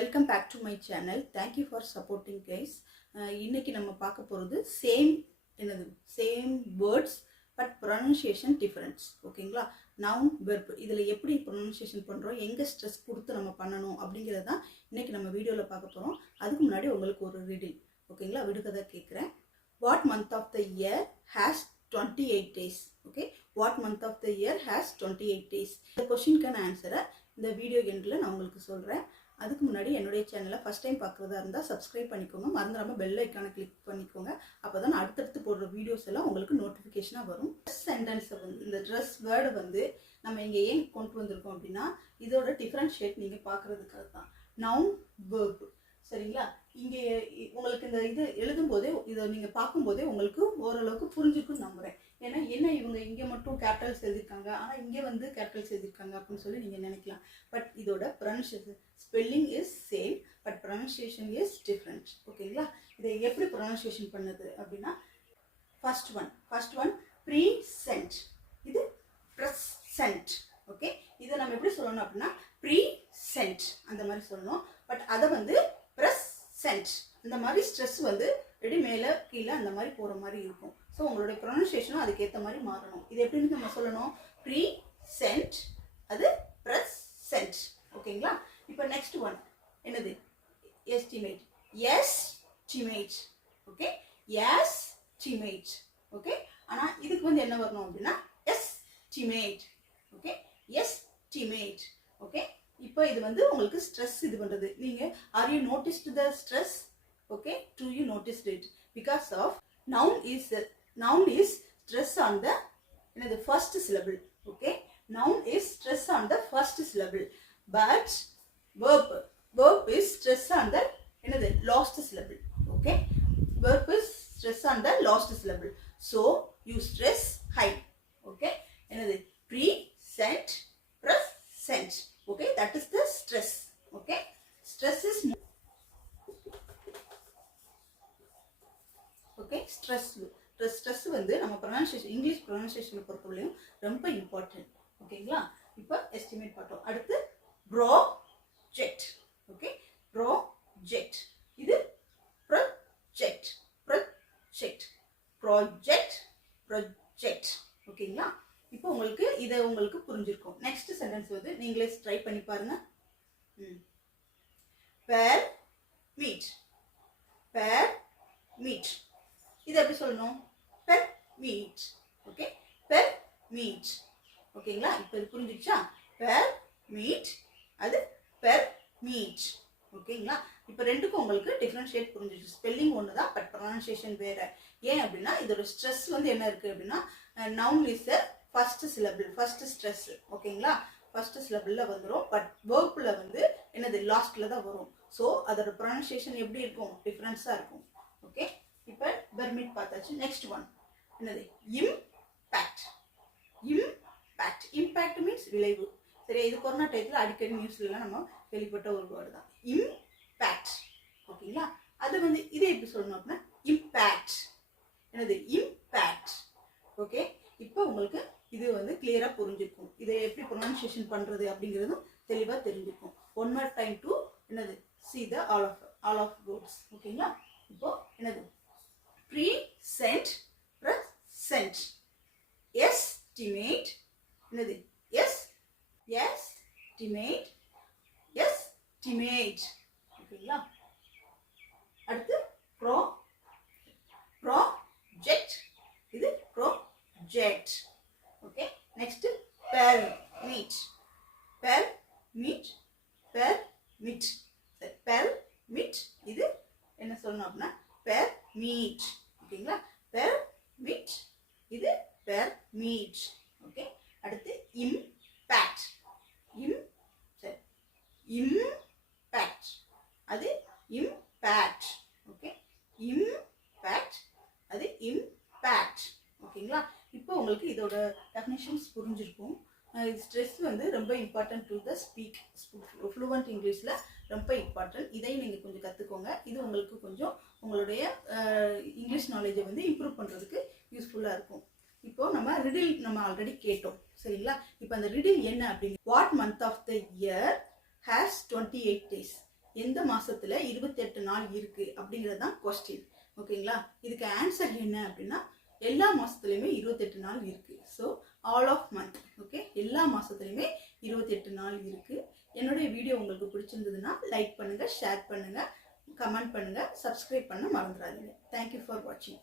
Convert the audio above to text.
Welcome back to my channel. Thank you for supporting guys. இன்னைக்கு நம்ம பார்க்க போறது same words but pronunciation difference. ஓகேங்களா? noun verb இதுல எப்படி pronunciation பண்றோம், எங்க stress கொடுத்து நம்ம பண்ணனும் அப்படிங்கறத தான் இன்னைக்கு நம்ம வீடியோல பார்க்க போறோம். அதுக்கு முன்னாடி உங்களுக்கு ஒரு riddle. ஓகேங்களா? விடுகதை கேக்குறேன். What month of the year has 28 days? Okay? What month of the year has 28 days? இந்த क्वेश्चनக்கான ஆன்சரை இந்த வீடியோ எண்ட்ல நான் உங்களுக்கு சொல்றேன். அதுக்கு முன்னாடி என்னுடைய சேனலை ஃபர்ஸ்ட் டைம் பார்க்குறதா இருந்தால் சப்ஸ்கிரைப் பண்ணிக்கோங்க, மறந்துடாமல் பெல் ஐக்கானை கிளிக் பண்ணிக்கோங்க. அப்போ தான் நான் அடுத்தடுத்து போடுற வீடியோஸ் எல்லாம் உங்களுக்கு நோட்டிஃபிகேஷனாக வரும். சென்டென்ஸை வந்து இந்த ட்ரெஸ் வேர்டை வந்து நம்ம இங்கே ஏன் கொண்டு வந்திருக்கோம் அப்படின்னா இதோட டிஃப்ரென்ஷியேட் நீங்கள் பார்க்குறதுக்காக தான். நவுன் வேர்ப் சரிங்களா? இங்கே உங்களுக்கு இந்த இது எழுதும்போதே இதை நீங்கள் பார்க்கும்போதே உங்களுக்கு ஓரளவுக்கு புரிஞ்சுக்குன்னு நம்புகிறேன். ஏன்னா என்ன இவங்க இங்கே மட்டும் கேபிட்டல்ஸ் எழுதியிருக்காங்க, ஆனால் இங்கே வந்து கேபிட்டல்ஸ் எழுதியிருக்காங்க அப்படின்னு சொல்லி நீங்கள் நினைக்கலாம். பட் இதோட pronunciation spelling is same but pronunciation is different. ஓகேங்களா? இதை எப்படி ப்ரொனன்சியேஷன் பண்ணுது அப்படின்னா ஃபர்ஸ்ட் ஒன் ப்ரீசென்ட், இது ப்ரெசென்ட். ஓகே, இதை நம்ம எப்படி சொல்லணும் அப்படின்னா ப்ரீசென்ட் அந்த மாதிரி சொல்லணும். பட் அதை வந்து ப்ரெசென்ட் இந்த மாதிரி ஸ்ட்ரெஸ் வந்து ரெடி மேலே கீழே அந்த மாதிரி போகிற மாதிரி இருக்கும். ஸோ உங்களுடைய ப்ரொனன்சியேஷனும் அதுக்கேற்ற மாதிரி மாறணும். இது எப்படின்னு நம்ம சொல்லணும், ப்ரீசென்ட் அது ப்ரெசென்ட். ஓகேங்களா? இப்போ நெக்ஸ்ட் ஒன் என்னது, estimate. Estimate. Okay, estimate. Okay, ஆனால் இதுக்கு வந்து என்ன வரணும் அப்படின்னா எஸ்டிமேட். Okay, estimate. ஓகே, இப்போ இது வந்து உங்களுக்கு ஸ்ட்ரெஸ் இது பண்ணுறது. நீங்கள் are you noticed the stress? Okay, do you noticed it? Because of noun is stress on the first syllable. Okay, noun is stress on the first syllable, but verb is stress on the last syllable. Okay, verb is stress on the last syllable, so you stress high. Okay, present, present. Okay, that is the stress. Okay, stress is okay. Stress வந்து நம்ம pronunciation English ப்ரொனன்சியேஷனை பொறுத்தவரையும் ரொம்ப important. ஓகேங்களா? இப்போ estimate பார்த்தோம். அடுத்து project. Okay, project இது project project project project. ஓகேங்களா? இப்போ உங்களுக்கு இதை உங்களுக்கு புரிஞ்சிருக்கும். நெக்ஸ்ட் சென்டென்ஸ் வந்து நீங்களே ட்ரை பண்ணி பாருங்க. பேர் மீட். பேர் மீட் இது எப்படி சொல்லணும், per meet. Okay, per meet. ஓகேங்களா? இப்போ இது புரிஞ்சிடுச்சா? பெர் மீட் அது பெர் மீட். ஓகேங்களா? இப்போ ரெண்டுக்கும் உங்களுக்கு டிஃப்ரென்ஷியேட் புரிஞ்சிடுச்சு. ஸ்பெல்லிங் ஒன்று தான் பட் ப்ரொனன்சியேஷன் வேறு. ஏன் அப்படின்னா இதோட ஸ்ட்ரெஸ் வந்து என்ன இருக்குது அப்படின்னா noun is first syllable, first stress. ஓகேங்களா? ஃபர்ஸ்ட் சிலபிளில் வந்துடும். பட் வேர்பில் வந்து என்னது லாஸ்ட்டில் தான் வரும். ஸோ அதோட ப்ரொனன்சியேஷன் எப்படி இருக்கும், டிஃப்ரென்ஸாக இருக்கும். ஓகே, இப்போ பெர்மிட் பார்த்தாச்சு. நெக்ஸ்ட் ஒன் என்னது, இம்பேக்ட். இம்பேக்ட். இம்பேக்ட் மீன்ஸ் விளைவு. சரி, இது கொரோனா டைத்தில் அடிக்கடி நியூஸ்லாம் நம்ம கேள்விப்பட்ட ஒரு வேர்டு தான் இம்பேக்ட். ஓகேங்களா? அது வந்து இதை எப்படி சொல்லணும் அப்படின்னா இம்பேக்ட். என்னது, இம்பேக்ட். ஓகே, இப்போ உங்களுக்கு இது வந்து கிளியராக புரிஞ்சிருக்கும். இதை எப்படி ப்ரொனன்சியேஷன் பண்ணுறது அப்படிங்கிறதும் தெளிவாக தெரிஞ்சிருக்கும். ஒன் மோர் டைம் டு என்னது see the all of words. ஓகேங்களா? இப்போ என்னது, present, present. Estimate என்னது, estimate, estimate. ஓகேங்களா? அடுத்து project இது project. Okay, next permit. permit, permit. permit இது என்ன சொல்லணும் அப்படின்னா permit. ஓகேங்களா? permit இது permit. ஓகே, அடுத்து impact. impact அது impact. ஓகே, impact அது impact. ஓகேங்களா? இப்போ உங்களுக்கு இதோட டெஃபினிஷன்ஸ் புரிஞ்சிருக்கும். ஸ்ட்ரெஸ் வந்து ரொம்ப important to the speak fluent இங்கிலீஷில் ரொம்ப இம்பார்ட்டன்ட். இதையும் நீங்கள் கொஞ்சம் கற்றுக்கோங்க. இது உங்களுக்கு கொஞ்சம் உங்களுடைய இங்கிலீஷ் நாலேஜை வந்து இம்ப்ரூவ் பண்ணுறதுக்கு யூஸ்ஃபுல்லாக இருக்கும். இப்போது நம்ம ரிடில் நம்ம ஆல்ரெடி கேட்டோம் சரிங்களா? இப்போ அந்த ரிடில் என்ன அப்படிங்க, what month of the year has 28 days. எந்த மாசத்துல 28 நாள் இருக்கு அப்படிங்கிறது தான் கொஸ்டின். ஓகேங்களா? இதுக்கு ஆன்சர் என்ன அப்படின்னா எல்லா மாசத்துலயுமே 28 நாள் இருக்கு. So all of month. Okay, எல்லா மாசத்துலயுமே 28 நாள் இருக்கு. என்னுடைய வீடியோ உங்களுக்கு பிடிச்சிருந்ததுன்னா லைக் பண்ணுங்க, ஷேர் பண்ணுங்க, கமெண்ட் பண்ணுங்க, சப்ஸ்கிரைப் பண்ண மறந்துடாதீங்க. தேங்க்யூ ஃபார் வாட்சிங்.